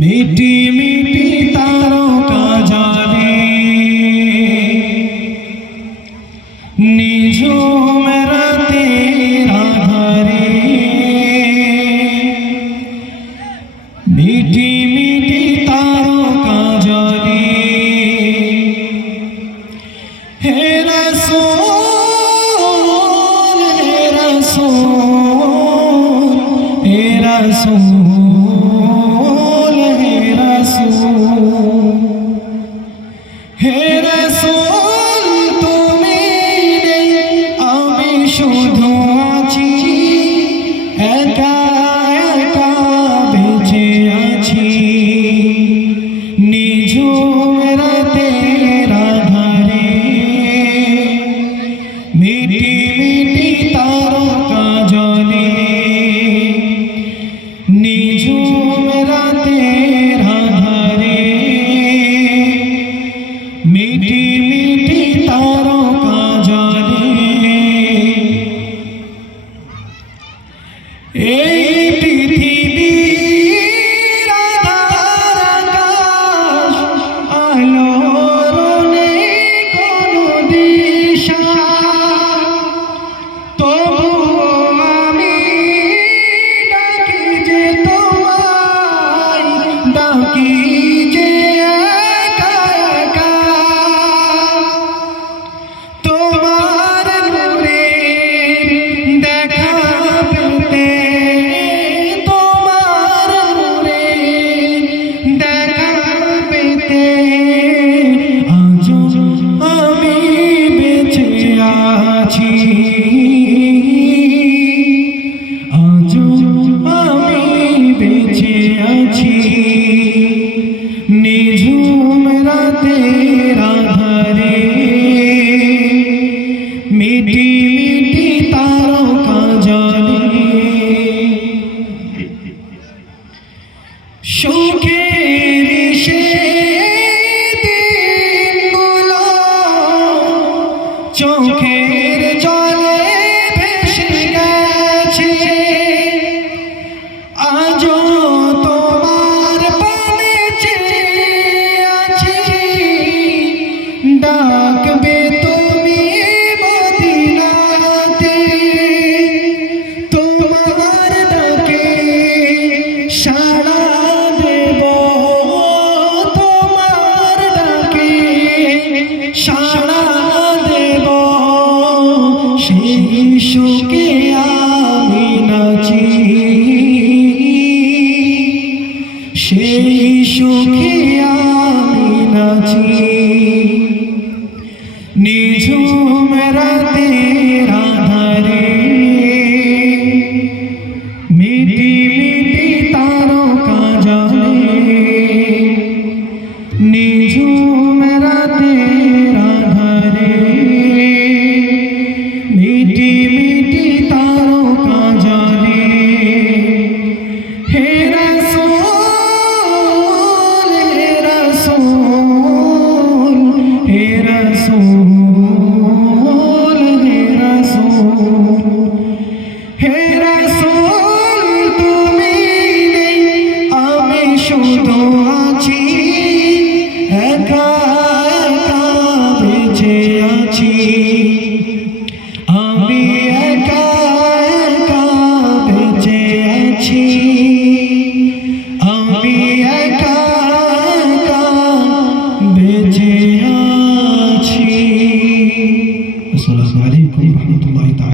মিটি মিটি তারকা জ্বলে নিঝুম রাতের আধারে, মিটি মিটি তারকা জ্বলে। হে রাসূল হে রাসূল হে রাসূল হে রাসূল হে রাসূল, তুমি নেই আমি শুধু আছি, একা একা বেঁচে আছি। নিঝুম রাতের আধারে, মিটি মিটি তারকা জ্বলে নিঝুম রাতের আধারে, মিটি মিটি তারকা জ্বলে।